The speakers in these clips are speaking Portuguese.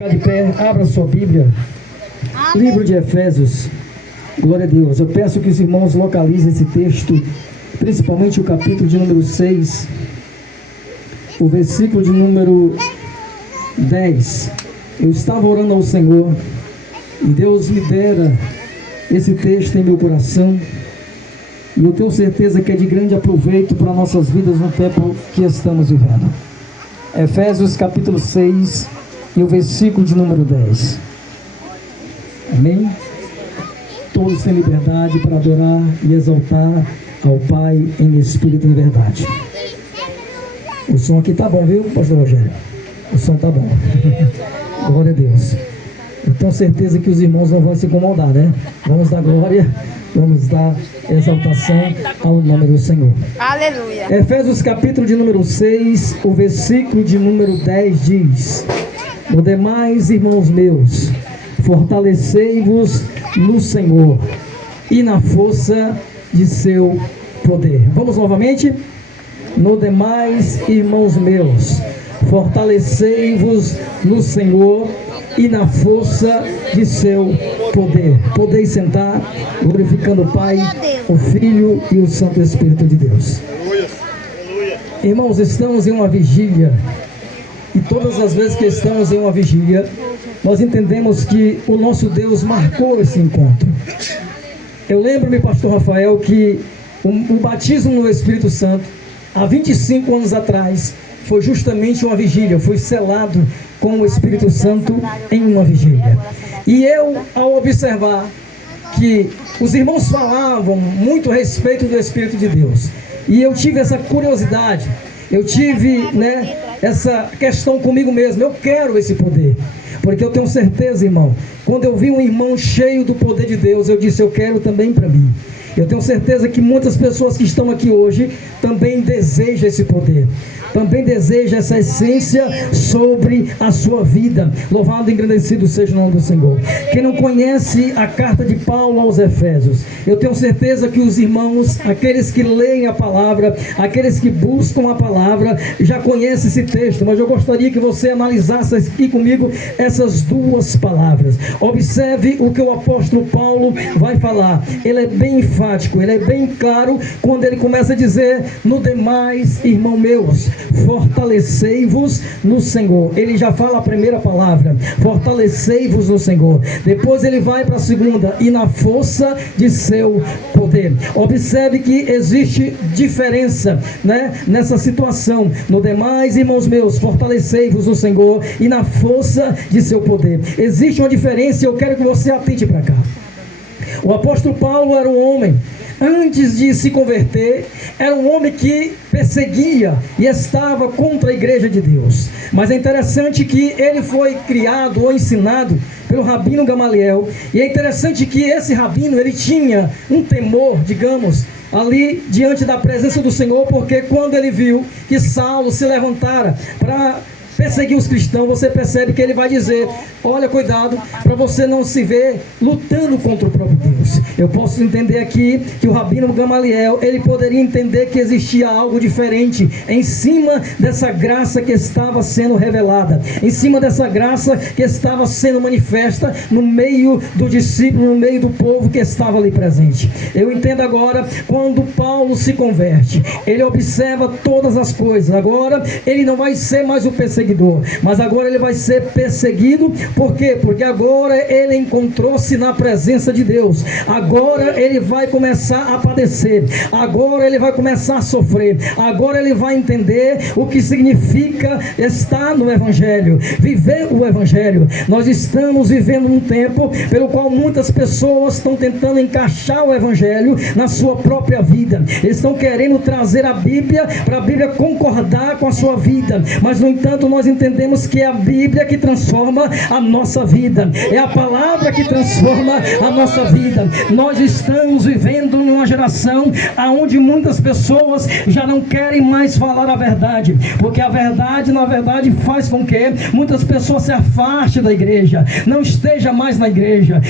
De pé, abra sua Bíblia, livro de Efésios. Glória a Deus. Eu peço que os irmãos localizem esse texto, principalmente o capítulo de número 6, o versículo de número 10. Eu estava orando ao Senhor e Deus me dera esse texto em meu coração, e eu tenho certeza que é de grande aproveito para nossas vidas no tempo que estamos vivendo. Efésios capítulo 6 e o versículo de número 10. Amém? Todos têm liberdade para adorar e exaltar ao Pai em espírito e em verdade. O som aqui tá bom, viu, pastor Rogério? O som tá bom. Glória a Deus. Eu tenho certeza que os irmãos não vão se incomodar, né? Vamos dar glória, vamos dar exaltação ao nome do Senhor. Aleluia. Efésios capítulo de número 6, o versículo de número 10 diz: "No demais, irmãos meus, fortalecei-vos no Senhor e na força de seu poder." Vamos novamente? "No demais, irmãos meus, fortalecei-vos no Senhor e na força de seu poder." Podeis sentar, glorificando o Pai, o Filho e o Santo Espírito de Deus. Irmãos, estamos em uma vigília. E todas as vezes que estamos em uma vigília, nós entendemos que o nosso Deus marcou esse encontro. Eu lembro-me, pastor Rafael, que o batismo no Espírito Santo, há 25 anos atrás, foi justamente uma vigília. Foi selado com o Espírito Santo em uma vigília. E eu, ao observar que os irmãos falavam muito a respeito do Espírito de Deus, e eu tive essa curiosidade, eu tive, essa questão comigo mesmo. Eu quero esse poder, porque eu tenho certeza, irmão, quando eu vi um irmão cheio do poder de Deus, eu disse: eu quero também para mim. Eu tenho certeza que muitas pessoas que estão aqui hoje também desejam esse poder, também desejam essa essência sobre a sua vida. Louvado e engrandecido seja o nome do Senhor. Quem não conhece a carta de Paulo aos Efésios, eu tenho certeza que os irmãos, aqueles que leem a palavra, aqueles que buscam a palavra, já conhecem esse texto, mas eu gostaria que você analisasse aqui comigo essas duas palavras. Observe o que o apóstolo Paulo vai falar. Ele é bem enfático, ele é bem claro quando ele começa a dizer: "No demais, irmão meus, fortalecei-vos no Senhor." Ele já fala a primeira palavra, fortalecei-vos no Senhor. Depois ele vai para a segunda: "E na força de seu poder." Observe que existe diferença, nessa situação. "No demais, irmãos meus, fortalecei-vos no Senhor e na força de seu poder." Existe uma diferença e eu quero que você atente para cá. O apóstolo Paulo era um homem, antes de se converter, era um homem que perseguia e estava contra a igreja de Deus. Mas é interessante que ele foi criado ou ensinado pelo Rabino Gamaliel. E é interessante que esse Rabino, ele tinha um temor, digamos, ali diante da presença do Senhor, porque quando ele viu que Saulo se levantara para perseguir os cristãos, você percebe que ele vai dizer: olha, cuidado para você não se ver lutando contra o próprio Deus. Eu posso entender aqui que o Rabino Gamaliel, ele poderia entender que existia algo diferente em cima dessa graça que estava sendo revelada, em cima dessa graça que estava sendo manifesta no meio do discípulo, no meio do povo que estava ali presente. Eu entendo agora, quando Paulo se converte, ele observa todas as coisas. Agora ele não vai ser mais o perseguidor, mas agora ele vai ser perseguido. Por quê? Porque agora ele encontrou-se na presença de Deus. Agora ele vai começar a padecer, agora ele vai começar a sofrer, agora ele vai entender o que significa estar no Evangelho, viver o Evangelho. Nós estamos vivendo um tempo pelo qual muitas pessoas estão tentando encaixar o Evangelho na sua própria vida. Eles estão querendo trazer a Bíblia para a Bíblia concordar com a sua vida, mas no entanto nós entendemos que é a Bíblia que transforma a nossa vida, é a palavra que transforma a nossa vida. Nós estamos vivendo numa geração onde muitas pessoas já não querem mais falar a verdade, porque a verdade, na verdade, faz com que muitas pessoas se afastem da igreja, não esteja mais na igreja,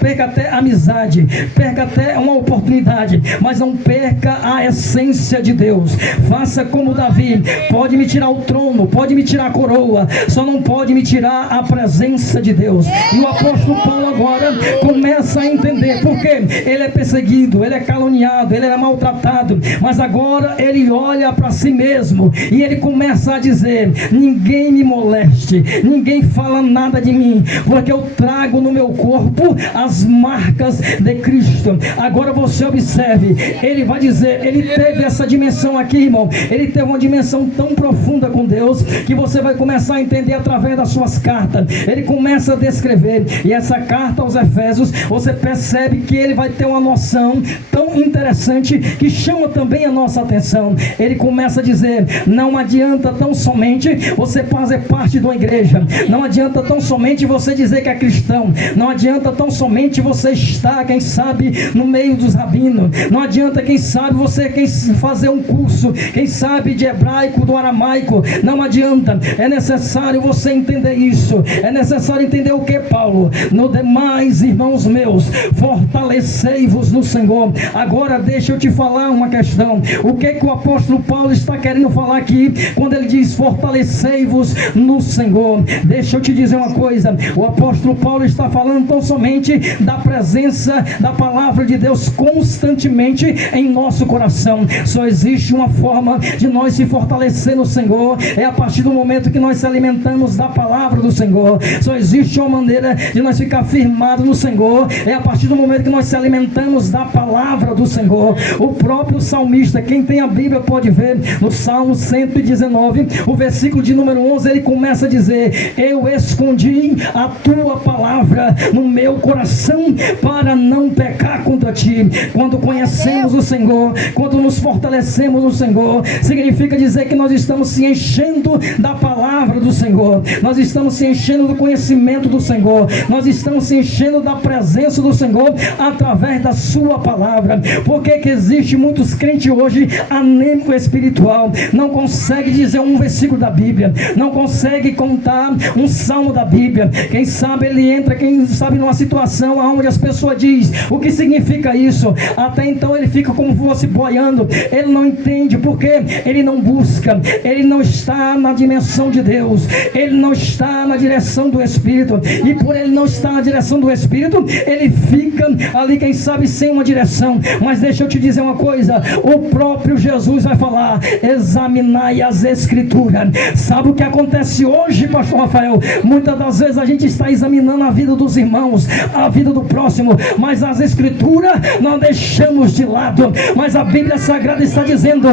perca até amizade, perca até uma oportunidade, mas não perca a essência de Deus. Faça como Davi: pode me tirar o trono, pode me me tirar a coroa, só não pode me tirar a presença de Deus. E o apóstolo Paulo agora começa a entender, porque ele é perseguido, ele é caluniado, ele é maltratado, mas agora ele olha para si mesmo e ele começa a dizer: ninguém me moleste, ninguém fala nada de mim, porque eu trago no meu corpo as marcas de Cristo. Agora você observe, ele vai dizer, ele teve essa dimensão aqui, irmão, ele teve uma dimensão tão profunda com Deus, que você vai começar a entender através das suas cartas. Ele começa a descrever, e essa carta aos Efésios, você percebe que ele vai ter uma noção tão interessante, que chama também a nossa atenção. Ele começa a dizer: não adianta tão somente você fazer parte de uma igreja, não adianta tão somente você dizer que é cristão, não adianta tão somente você estar, quem sabe, no meio dos rabinos, não adianta, quem sabe, você fazer um curso, quem sabe, de hebraico, do aramaico, não adianta. É necessário você entender isso. É necessário entender o que, Paulo? No demais, irmãos meus, fortalecei-vos no Senhor. Agora deixa eu te falar uma questão. O que o apóstolo Paulo está querendo falar aqui quando ele diz fortalecei-vos no Senhor? Deixa eu te dizer uma coisa. O apóstolo Paulo está falando tão somente da presença da palavra de Deus constantemente em nosso coração. Só existe uma forma de nós se fortalecer no Senhor, é a partir do momento que nós se alimentamos da palavra do Senhor. Só existe uma maneira de nós ficar firmados no Senhor, é a partir do momento que nós se alimentamos da palavra do Senhor. O próprio salmista, quem tem a Bíblia pode ver, no Salmo 119, o versículo de número 11, ele começa a dizer: eu escondi a tua palavra no meu coração para não pecar contra ti. Quando conhecemos o Senhor, quando nos fortalecemos no Senhor, significa dizer que nós estamos se enchendo da palavra do Senhor, nós estamos se enchendo do conhecimento do Senhor, nós estamos se enchendo da presença do Senhor através da sua palavra. Por que existe muitos crentes hoje anêmico espiritual, não consegue dizer um versículo da Bíblia, não consegue contar um salmo da Bíblia? Quem sabe ele entra, quem sabe, numa situação onde as pessoas dizem o que significa isso, até então ele fica como fosse boiando, ele não entende, porque ele não busca, ele não está na dimensão de Deus, ele não está na direção do Espírito, e por ele não estar na direção do Espírito, ele fica ali, quem sabe, sem uma direção. Mas deixa eu te dizer uma coisa, o próprio Jesus vai falar: examinai as Escrituras. Sabe o que acontece hoje, pastor Rafael? Muitas das vezes a gente está examinando a vida dos irmãos, a vida do próximo, mas as Escrituras nós deixamos de lado. Mas a Bíblia Sagrada está dizendo: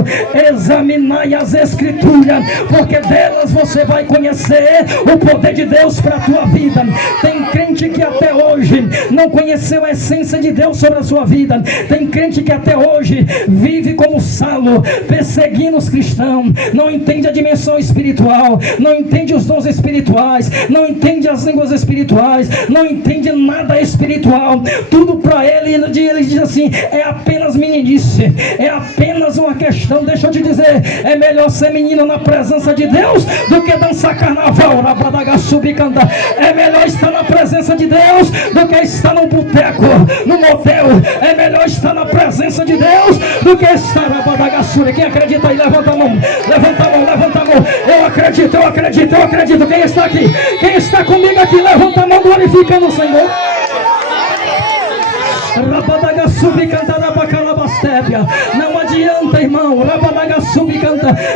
examinai as Escrituras, porque delas você vai conhecer o poder de Deus para a tua vida. Tem crente que até hoje não conheceu a essência de Deus sobre a sua vida. Tem crente que até hoje vive como Saulo, perseguindo os cristãos, não entende a dimensão espiritual, não entende os dons espirituais, não entende as línguas espirituais, não entende nada espiritual. Tudo para ele diz assim: é apenas meninice, é apenas uma questão. Deixa eu te dizer, é melhor ser menino na presença de Deus do que dançar carnaval, é melhor estar na presença de Deus do que estar num boteco, num motel. É melhor estar na presença de Deus do que estar na Badagassura. Quem acredita aí, levanta a mão, levanta a mão, levanta a mão. Eu acredito, eu acredito, eu acredito. Quem está aqui? Quem está comigo aqui, levanta a mão, glorificando o Senhor. Não adianta, irmão,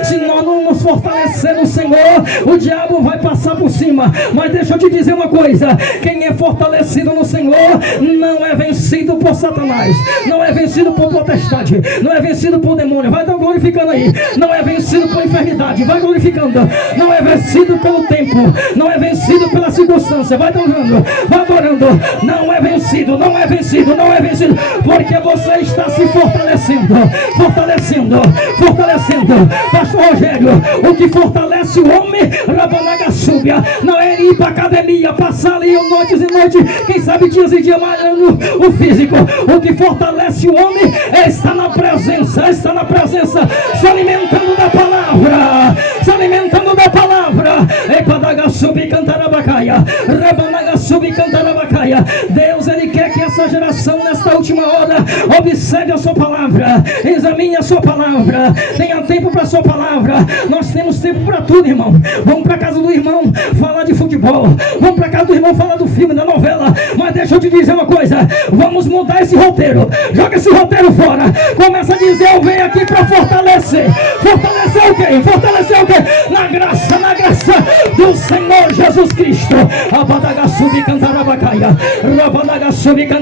se nós não nos fortalecer no Senhor, o diabo vai passar por cima. Mas deixa eu te dizer uma coisa: quem é fortalecido no Senhor não é vencido por Satanás, não é vencido por potestade, não é vencido por demônio. Vai estar glorificando aí. Não é vencido por enfermidade, vai glorificando. Não é vencido pelo tempo, não é vencido pela circunstância. Vai adorando, vai adorando. Não é vencido, não é vencido, não é vencido, porque você está se fortalecendo, fortalecendo, fortalecendo. Pastor Rogério, o que fortalece o homem, Rabanagassúbia, não é ir para academia, passar ali noites e noites, quem sabe dias e dias malhando o físico. O que fortalece o homem é estar na presença, se alimentando da palavra, se alimentando da palavra. Epadagassúbia, Cantarabacaia, Rabanagassúbia, Cantarabacaia. Deus, ele quer que essa nova geração nesta última hora. Observe a sua palavra, examine a sua palavra, tenha tempo para a sua palavra. Nós temos tempo para tudo, irmão. Vamos para casa do irmão falar de futebol, vamos para casa do irmão falar do filme, da novela. Mas deixa eu te dizer uma coisa, vamos mudar esse roteiro. Joga esse roteiro fora. Começa a dizer: eu venho aqui para fortalecer. Fortalecer o quê? Fortalecer o quê? Na graça do Senhor Jesus Cristo. Abadagasubi cantarabacaya, Rabadagasubi cantar.